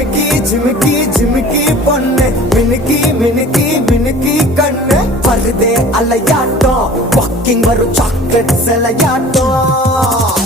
ஜிமிக்கி ஜிமிக்கி ஜிமிக்கி பொண்ணு மினுக்கி மினுக்கி மினுக்கி கண்ணு வருதே அலையாட்டம் வாக்கிங் வரும் சாக்லேட் சிலையாட்டம்